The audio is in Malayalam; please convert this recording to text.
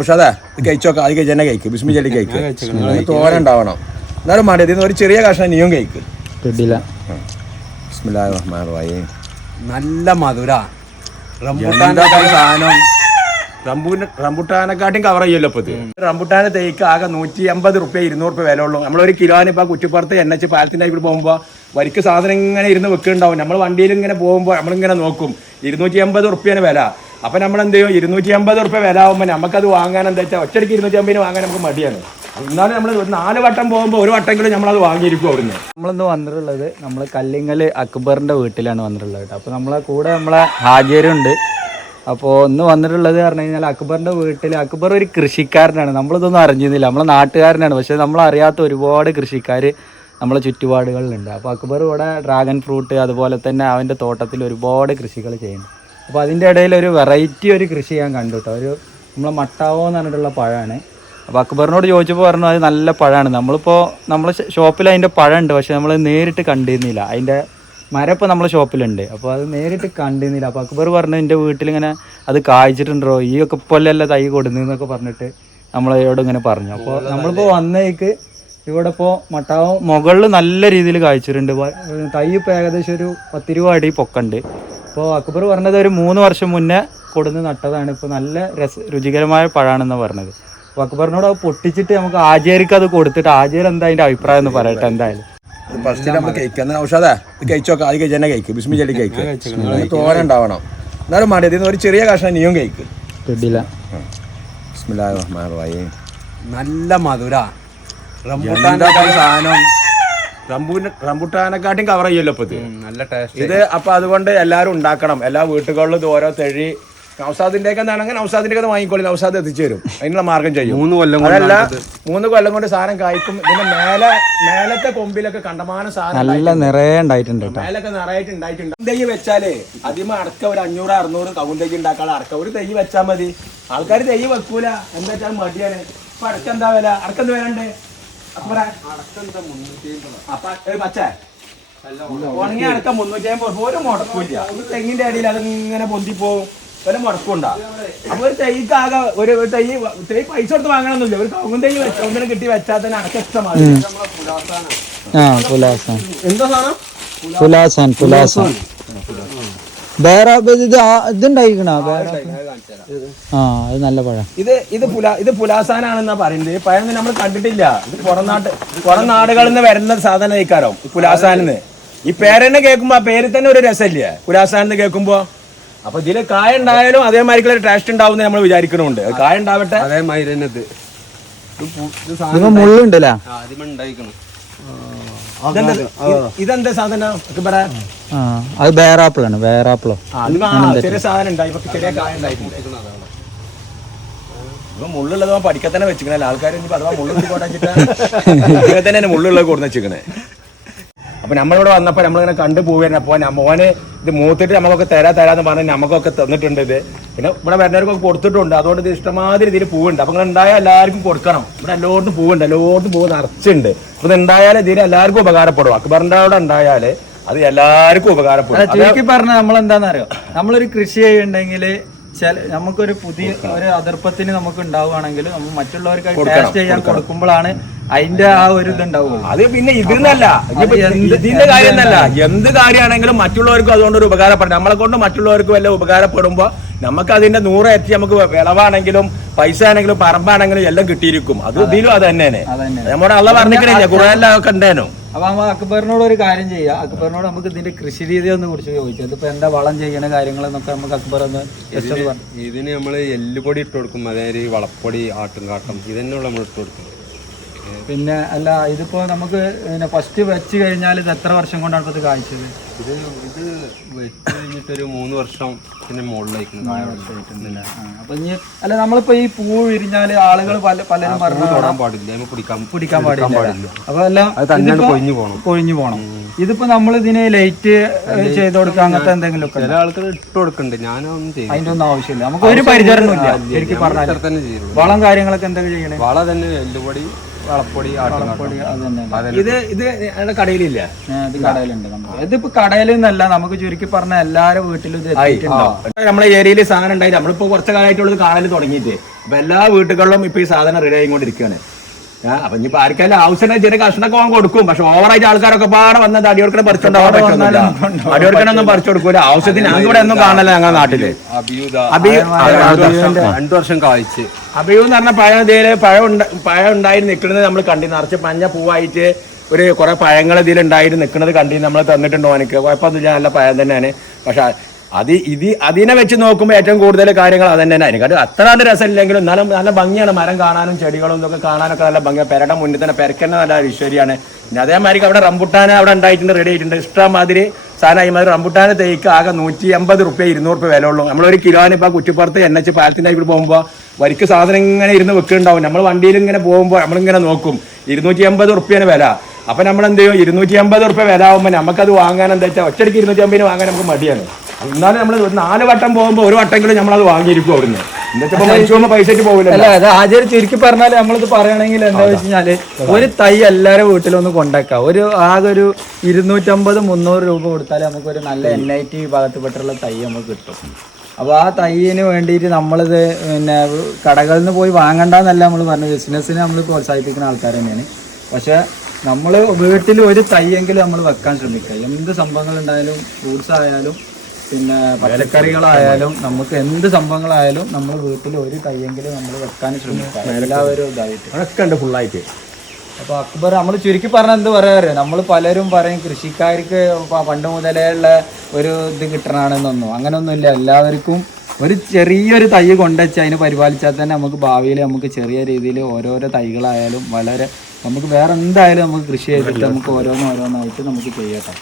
ഔഷധ കഴിച്ചോക്ക അത് കഴിച്ചെന്നെ കഴിക്ക് ബിസ്മി ചെടി കഴിക്ക് തോര ഉണ്ടാവണം എന്നാലും മതി ഇതിന് ഒരു ചെറിയ കഷ്ണം നീയും കഴിക്ക് ബിസ്മില്ലാഹിർ റഹ്മാനിർ റഹീം. നല്ല മധുര സാധനം റംബുട്ടാനെക്കാട്ടും കവർ ചെയ്യുമല്ലോ ഇപ്പൊ ഇത്. റംബുട്ടാന് തേക്ക് ആകെ 150 റുപ്യ 200 റുപ്യ വില ഉള്ളൂ. നമ്മളൊരു കിലോന് ഇപ്പൊ കുറ്റിപ്പുറത്ത് എണ്ണച്ച് പാലത്തിന്റെ ഇവിടെ പോകുമ്പോ വരിക്ക് സാധനം ഇങ്ങനെ ഇരുന്ന് വെക്കുന്നുണ്ടാവും. നമ്മൾ വണ്ടിയിൽ ഇങ്ങനെ പോകുമ്പോൾ നമ്മളിങ്ങനെ നോക്കും 250 റുപ്യാണ് വില. അപ്പൊ നമ്മൾ എന്ത് ചെയ്യും 250 റുപ്യ വില ആകുമ്പോൾ നമുക്കത് വാങ്ങാൻ എന്താ വെച്ചാൽ ഒറ്റയ്ക്ക് 250 വാങ്ങാൻ നമുക്ക് മടിയാണ്. എന്നാലും നമ്മൾ 4 വട്ടം പോകുമ്പോൾ ഒരു വട്ടെങ്കിലും നമ്മളത് വാങ്ങിയിരിക്കും അവിടുന്ന്. നമ്മളിന്ന് വന്നിട്ടുള്ളത് നമ്മൾ കല്ലിങ്ങൽ അക്ബറിന്റെ വീട്ടിലാണ് വന്നിട്ടുള്ളത് കേട്ടോ. അപ്പോൾ നമ്മളെ കൂടെ നമ്മളെ ഹാജരുണ്ട്. അപ്പോൾ ഇന്ന് വന്നിട്ടുള്ളത് പറഞ്ഞു കഴിഞ്ഞാൽ അക്ബറിന്റെ വീട്ടിൽ. അക്ബർ ഒരു കൃഷിക്കാരനാണ്. നമ്മളിതൊന്നും അറിഞ്ഞിരുന്നില്ല, നമ്മളെ നാട്ടുകാരനാണ്. പക്ഷെ നമ്മളറിയാത്ത ഒരുപാട് കൃഷിക്കാർ നമ്മളെ ചുറ്റുപാടുകളിലുണ്ട്. അപ്പോൾ അക്ബർ ഇവിടെ ഡ്രാഗൺ ഫ്രൂട്ട് അതുപോലെ തന്നെ അവൻ്റെ തോട്ടത്തിൽ ഒരുപാട് കൃഷികൾ ചെയ്യുന്നു. അപ്പോൾ അതിൻ്റെ ഇടയിൽ ഒരു വെറൈറ്റി ഒരു കൃഷി ഞാൻ കണ്ടു കേട്ടോ. ഒരു നമ്മളെ മട്ടാവോ എന്ന് പറഞ്ഞിട്ടുള്ള പഴമാണ്. അപ്പോൾ അക്ബറിനോട് ചോദിച്ചപ്പോൾ പറഞ്ഞു അത് നല്ല പഴമാണ്. നമ്മളെ ഷോപ്പിൽ അതിൻ്റെ പഴമുണ്ട്, പക്ഷെ നമ്മൾ നേരിട്ട് കണ്ടിരുന്നില്ല. അതിൻ്റെ മരം ഇപ്പോൾ നമ്മളെ ഷോപ്പിലുണ്ട്, അപ്പോൾ അത് നേരിട്ട് കണ്ടിരുന്നില്ല. അപ്പോൾ അക്ബർ പറഞ്ഞു എൻ്റെ വീട്ടിലിങ്ങനെ അത് കായ്ച്ചിട്ടുണ്ടോ, ഈ ഒക്കെ ഇപ്പോഴല്ല തൈ കൊടുന്നതെന്നൊക്കെ പറഞ്ഞിട്ട് നമ്മളോട് ഇങ്ങനെ പറഞ്ഞു. അപ്പോൾ നമ്മളിപ്പോൾ വന്നേക്ക് ഇവിടെ ഇപ്പോൾ മട്ടാവോ മുകളിൽ നല്ല രീതിയിൽ കായ്ച്ചിട്ടുണ്ട്. തൈ ഇപ്പോൾ ഏകദേശം ഒരു 10-20 അടി പൊക്കമുണ്ട്. അപ്പോൾ അക്ബർ പറഞ്ഞത് ഒരു 3 വർഷം മുന്നേ കൊടുന്ന് നട്ടതാണ്. ഇപ്പോൾ നല്ല രുചികരമായ പഴമാണെന്നാണ് പറഞ്ഞത്. അപ്പോൾ അക്ബറിനോട് അത് പൊട്ടിച്ചിട്ട് നമുക്ക് ആചാര്യക്ക് അത് കൊടുത്തിട്ട് ആചാര്യ എന്താ അതിൻ്റെ അഭിപ്രായം എന്ന് പറയട്ടെ. എന്തായാലും ഫസ്റ്റ് നമ്മൾ കഴിക്കുന്ന ഔഷധ കഴിച്ചോക്ക അത് കഴിച്ചെന്നെ കഴിക്ക് ബിസ്മി ചെടി കഴിക്ക് തോര ഉണ്ടാവണം. എന്നാലും മതി ഇതിന് ഒരു ചെറിയ കഷ്ണം നീയും കഴിക്ക് ബിസ്മില്ലാഹിർ റഹ്മാനിർ റഹീം. നല്ല മധുര സാധനം റംബുട്ടാനെക്കാട്ടും കവർ ചെയ്യുമല്ലോ ഇപ്പൊ ഇത്. നല്ല ടേസ്റ്റ് ഇത്. അപ്പൊ അതുകൊണ്ട് എല്ലാവരും ഉണ്ടാക്കണം. എല്ലാ വീട്ടുകളിലും ഇത് ഓരോ തഴി നൗസാദിന്റെ ഒക്കെ എന്താണെങ്കിൽ നൗസാദിന്റെ ഒക്കെ വാങ്ങിക്കോളി, നൗസാദ് എത്തിച്ചു തരും. അതിനുള്ള മാർഗം ചെയ്യും. 3 കൊല്ലം അതല്ല 3 കൊല്ലം കൊണ്ട് സാധനം കായ്ക്കും. ഇതിന്റെ മേലത്തെ കൊമ്പിലൊക്കെ കണ്ടമാനം സാധനം നല്ല നിറയെ ഉണ്ടായിട്ടുണ്ട്. മേലൊക്കെ നിറയായിട്ട് ഉണ്ടായിട്ടുണ്ട്. തൈ വെച്ചാലേ അതിമ അടക്ക ഒരു 500-600 കവുൻ തൈ ഉണ്ടാക്കാനുള്ള അടക്ക ഒരു തൈ വെച്ചാൽ മതി. ആൾക്കാർ തൈ വെക്കൂല, എന്താ വെച്ചാൽ മടിയാണ്. ഇപ്പൊ അടക്ക എന്താ വില? അടക്കെന്ത് വില ഉണ്ട്? പച്ച ഉണങ്ങിയ അടക്ക 350. ഒരു മുടക്കില്ല. ഒരു തെങ്ങിന്റെ അടിയിൽ അതിങ്ങനെ പൊന്തിപ്പോവും, വല്ല മുടക്കുണ്ടാ. അപ്പൊ ഒരു തൈക്കാകെ ഒരു തൈ പൈസ കൊടുത്ത് വാങ്ങണമെന്നില്ല. ഒരു കവുങ്ങും തൈ ഒന്നിനെ കിട്ടി വെച്ചാൽ തന്നെ അടക്ക ഇഷ്ടമാണ്. എന്താ സാധനം? പുലാസാൻ വേറെ ഇതുണ്ടായിക്കണ അത് നല്ല പഴം. ഇത് പുലാസാനാണെന്നാ പറയുന്നത്. പഴം നമ്മൾ കണ്ടിട്ടില്ല. ഇത് പുറം നാടുകളിൽ നിന്ന് വരുന്ന സാധനം കഴിക്കാരോ പുലാസാനെന്ന്. ഈ പേരെന്നെ കേൾക്കുമ്പോ ആ പേര് തന്നെ ഒരു രസമില്ലേ പുലാസാനെന്ന് കേൾക്കുമ്പോ. അപ്പൊ ഇതില് കായ ഉണ്ടായാലും അതേമാതിരി ടേസ്റ്റ് ഉണ്ടാവും നമ്മൾ വിചാരിക്കണുണ്ട്. കായ ഉണ്ടാവട്ടെ അതേമാതിരി തന്നെ. മുള്ളുണ്ടല്ലോ ഇതെന്താ സാധനം? അത് ബേറാപ്പിളാണ്. ബേറാപ്പിളോ ചെറിയ സാധനം ഉണ്ടായി, ചെറിയ കായ ഉണ്ടായിട്ടുണ്ട്. ഇപ്പൊ മുള്ളുള്ളത് പഠിക്കാൻ തന്നെ വെച്ചിക്കണല്ലോ ആൾക്കാർ. ഇനി അഥവാ മുള്ളുള്ളത് കൊണ്ടാച്ചിട്ട് തന്നെ മുള്ളുള്ളത് കൊടുന്ന് വെച്ചിക്കണേ. അപ്പൊ നമ്മളിവിടെ വന്നപ്പോ നമ്മളിങ്ങനെ കണ്ടു പോവുകയായിരുന്നു. അപ്പൊ മോനെ ഇത് മൂത്തിട്ട് നമുക്കൊക്കെ തരാന്ന് പറഞ്ഞ് നമുക്കൊക്കെ തന്നിട്ടുണ്ട്. ഇത് പിന്നെ ഇവിടെ വരുന്നവർക്കൊക്കെ കൊടുത്തിട്ടുണ്ട്. അതുകൊണ്ട് ഇത് ഇഷ്ടമാതിരി ഇതിൽ പൂവുണ്ട്. അപ്പൊ ഇങ്ങനെ ഉണ്ടായാൽ എല്ലാവർക്കും കൊടുക്കണം. ഇവിടെ എല്ലായിടത്തും പൂവുണ്ട്, എല്ലായിടത്തും പൂവ് നിറച്ചുണ്ട്. അപ്പൊ ഇത് ഉണ്ടായാൽ ഇതിന് എല്ലാവർക്കും ഉപകാരപ്പെടും. അക്ബറിന്റെ അവിടെ ഉണ്ടായാല് അത് എല്ലാവർക്കും ഉപകാരപ്പെടും. ചുരുക്കി പറഞ്ഞാൽ നമ്മളെന്താണെന്നറിയോ, നമ്മളൊരു കൃഷി ചെയ്യുന്നുണ്ടെങ്കിൽ നമുക്കൊരു പുതിയ ഒരു അതിർപ്പത്തിന് നമുക്ക് ഉണ്ടാവുകയാണെങ്കിൽ നമ്മൾ മറ്റുള്ളവർക്ക് ടേസ്റ്റ് ചെയ്യാൻ കൊടുക്കുമ്പോഴാണ് അതിന്റെ ആ ഒരു ഇതുണ്ടാവുക. അത് പിന്നെ ഇതിന്നല്ല, ഇതിന്റെ കാര്യം എന്നല്ല, എന്ത് കാര്യമാണെങ്കിലും മറ്റുള്ളവർക്കും അതുകൊണ്ടൊരു ഉപകാരപ്പെടും. നമ്മളെ കൊണ്ട് മറ്റുള്ളവർക്ക് വല്ല ഉപകാരപ്പെടുമ്പോ നമുക്ക് അതിന്റെ 100 ഇരട്ടി നമുക്ക് വിളവാണെങ്കിലും പൈസ ആണെങ്കിലും പറമ്പാണെങ്കിലും എല്ലാം കിട്ടിയിരിക്കും. അത് ഇതിലും അത് തന്നെയാണ്. നമ്മുടെ അള്ള പറഞ്ഞിട്ടില്ല ഖുർആനിൽ ഒക്കെ ഉണ്ടേനോ. അപ്പൊ നമ്മൾ അക്ബറിനോട് ഒരു കാര്യം ചെയ്യാം. അക്ബറിനോട് നമുക്ക് ഇതിന്റെ കൃഷി രീതിയെ ഒന്ന് കുറിച്ച് ചോദിച്ചു. ഇതിപ്പോ എന്താ വളം ചെയ്യണ കാര്യങ്ങളെന്നൊക്കെ നമുക്ക് അക്ബർ ഒന്ന് ഇതിന് നമ്മള് എല്ലുപൊടി ഇട്ട് കൊടുക്കും, അതായത് വളപ്പൊടി, ആട്ടും കാട്ടം ഇതന്നെയുള്ള നമ്മൾ ഇട്ട് കൊടുക്കും. പിന്നെ അല്ല ഇതിപ്പോ നമുക്ക് പിന്നെ ഫസ്റ്റ് വെച്ച് കഴിഞ്ഞാൽ ഇത് എത്ര വർഷം കൊണ്ടാണ് ഇപ്പൊ ഇത് കായ്ച്ചത്? ഇത് വെച്ച് കഴിഞ്ഞിട്ടൊരു 3 വർഷം പിന്നെ മുകളിലേക്കുണ്ട്. അപ്പൊ ഇനി അല്ല നമ്മളിപ്പോ ഈ പൂ വിരിഞ്ഞാല് ആളുകൾ പലരും തൊടാൻ പാടില്ല, പിടിക്കാൻ പാടില്ല. അപ്പൊ എല്ലാം കൊഴിഞ്ഞു പോണം. ഇതിപ്പോ നമ്മൾ ഇതിന് ലൈറ്റ് ചെയ്ത് കൊടുക്കുക അങ്ങനത്തെ എന്തെങ്കിലും ഒക്കെ ചില ആൾക്കാർ ഇട്ട് കൊടുക്കുന്നുണ്ട്. ഞാനൊന്നും ചെയ്യും, അതിന്റെ ഒന്നും ആവശ്യമില്ല. നമുക്ക് ഒരു പരിചരണം ഇല്ല. എനിക്ക് പറഞ്ഞാൽ വളം കാര്യങ്ങളൊക്കെ എന്തൊക്കെ ചെയ്യണേ? വളം തന്നെ എല്ലുപൊടി, വളപ്പൊടി വളപ്പൊടി അത് തന്നെ. ഇത് കടയിലില്ല, ഇത് കടയിലുണ്ട്. നമുക്ക് ഇതിപ്പോ കടയിൽ നിന്നല്ല, നമുക്ക് ചുരുക്കി പറഞ്ഞ എല്ലാവരും വീട്ടിലും ഇത് എത്തിയിട്ടുണ്ടാവും. നമ്മളെ ഏരിയയിൽ സാധനം ഉണ്ടായി, നമ്മളിപ്പോ കുറച്ച് കാലമായിട്ടുള്ളത് കാണൽ തുടങ്ങിയിട്ട് അപ്പൊ എല്ലാ വീട്ടുകളിലും ഇപ്പൊ ഈ സാധനം റെഡി ആയിക്കൊണ്ടിരിക്കുകയാണ്. അപ്പൊ ഇനിയിപ്പോ ആർക്കെല്ലാം ആവശ്യം ചെറിയ കഷ്ണമൊക്കെ വാങ്ങി കൊടുക്കും. പക്ഷെ ഓവറായിട്ട് ആൾക്കാരൊക്കെ പാടെ വന്നത് അടിയോർക്കനെ പറിച്ചോണ്ടാവാൻ പറ്റുന്നില്ല. അടിയോർക്കനൊന്നും പറിച്ചു കൊടുക്കൂല. ആവശ്യത്തിന് ഞങ്ങൾക്ക് ഇവിടെ ഒന്നും കാണല. ഞങ്ങളുടെ നാട്ടില് 2 വർഷം കായ്ച്ച് അബിയു എന്ന് പറഞ്ഞ പഴം ഉണ്ടായി നിൽക്കുന്നത് നമ്മൾ കണ്ടി, നിറച്ച് മഞ്ഞ പൂവായിട്ട് ഒരു കുറെ പഴങ്ങൾ ഇതിൽ ഉണ്ടായിട്ട് നിൽക്കുന്നത് കണ്ടി നമ്മൾ തന്നിട്ടുണ്ടോ? എനിക്ക് കുഴപ്പമൊന്നുമില്ല, നല്ല പഴം തന്നെയാണ്. പക്ഷെ അതിനെ വെച്ച് നോക്കുമ്പോൾ ഏറ്റവും കൂടുതൽ കാര്യങ്ങൾ അത് തന്നെയാണ്. എനിക്ക് അത്ര നല്ല രസമില്ലെങ്കിലും എന്നാലും നല്ല ഭംഗിയാണ്. മരം കാണാനും ചെടികളും ഇതൊക്കെ കാണാനൊക്കെ നല്ല ഭംഗിയാണ്. പെരയുടെ മുന്നിൽ തന്നെ പെരക്കന്നെ നല്ല ഐശ്വര്യമാണ്. പിന്നെ അതേമാതിരി അവിടെ റംബുട്ടാന് അവിടെ ഉണ്ടായിട്ടുണ്ട്, റെഡി ആയിട്ടുണ്ട്. ഇഷ്ടമാതിരി സാധനം. ഈ മാതിരി റംബുട്ടാന് തേക്ക് ആകെ 150 റുപ്യ 200 റുപ്യ വില ഉള്ളൂ. നമ്മളൊരു കിലോന് ഇപ്പോൾ കുറ്റിപ്പുറത്ത് NH പാലത്തിൻ്റെ ഇവിടെ പോകുമ്പോൾ വരിക്ക് സാധനം ഇങ്ങനെ ഇരുന്ന് വെക്കുന്നുണ്ടാവും. നമ്മൾ വണ്ടിയിൽ ഇങ്ങനെ പോകുമ്പോൾ നമ്മളിങ്ങനെ നോക്കും 250 റുപ്യാണ് വില. അപ്പൊ നമ്മൾ എന്ത് ചെയ്യും, 250 റുപ്യ വില ആകുമ്പോൾ നമുക്കത് വാങ്ങാൻ എന്താ വെച്ചാൽ ഒറ്റയ്ക്ക് 250 വാങ്ങാൻ നമുക്ക് മടിയാണ്. എന്നാലും നമ്മൾ 4 വട്ടം പോകുമ്പോൾ ഒരു വട്ടെങ്കിലും നമ്മളത് വാങ്ങിയിരിക്കും അവിടുന്ന്. എന്താ പൈസക്ക് പോകില്ല. അല്ല, അത് ആചാര്യ ചുരുക്കി പറഞ്ഞാൽ നമ്മളിത് പറയണമെങ്കിൽ എന്താ വെച്ച് കഴിഞ്ഞാല് ഒരു തൈ എല്ലാവരും വീട്ടിലൊന്ന് കൊണ്ടാക്കാം. ആകെ ഒരു 250-300 രൂപ കൊടുത്താൽ നമുക്കൊരു നല്ല NIT വിഭാഗത്തിൽപ്പെട്ടുള്ള തൈ നമുക്ക് കിട്ടും. അപ്പോൾ ആ തൈയിന് വേണ്ടിയിട്ട് നമ്മളിത് പിന്നെ കടകളിൽ നിന്ന് പോയി വാങ്ങണ്ടെന്നല്ല നമ്മൾ പറഞ്ഞു. ബിസിനസ്സിനെ നമ്മൾ പ്രോത്സാഹിപ്പിക്കുന്ന ആൾക്കാർ തന്നെയാണ്. പക്ഷെ നമ്മൾ വീട്ടിൽ ഒരു തൈയെങ്കിലും നമ്മൾ വെക്കാൻ ശ്രമിക്കുക. എന്ത് സംഭവങ്ങൾ ഉണ്ടായാലും, ഫ്രൂട്ട്സ് ആയാലും പിന്നെ പച്ചക്കറികളായാലും നമുക്ക് എന്ത് സംഭവങ്ങളായാലും നമ്മൾ വീട്ടിൽ ഒരു തൈയെങ്കിലും നമ്മൾ വെക്കാൻ ശ്രമിക്കുക. എല്ലാവരും ഇതായിട്ട് അതൊക്കെ ഉണ്ട് ഫുള്ളായിട്ട്. അപ്പോൾ അക്ബർ നമ്മൾ ചുരുക്കി പറഞ്ഞാൽ എന്ത് പറയാറ്, നമ്മൾ പലരും പറയും കൃഷിക്കാർക്ക് പണ്ട് മുതലേ ഉള്ള ഒരു ഇത് കിട്ടണമെന്നൊന്നും അങ്ങനെയൊന്നുമില്ല. എല്ലാവർക്കും ഒരു ചെറിയൊരു തൈ കൊണ്ടുവച്ച് അതിനെ പരിപാലിച്ചാൽ തന്നെ നമുക്ക് ഭാവിയിൽ നമുക്ക് ചെറിയ രീതിയിൽ ഓരോരോ തൈകളായാലും വളരെ നമുക്ക് വേറെ എന്തായാലും നമുക്ക് കൃഷി ചെയ്തിട്ട് നമുക്ക് ഓരോന്നായിട്ട് നമുക്ക് ചെയ്യാം.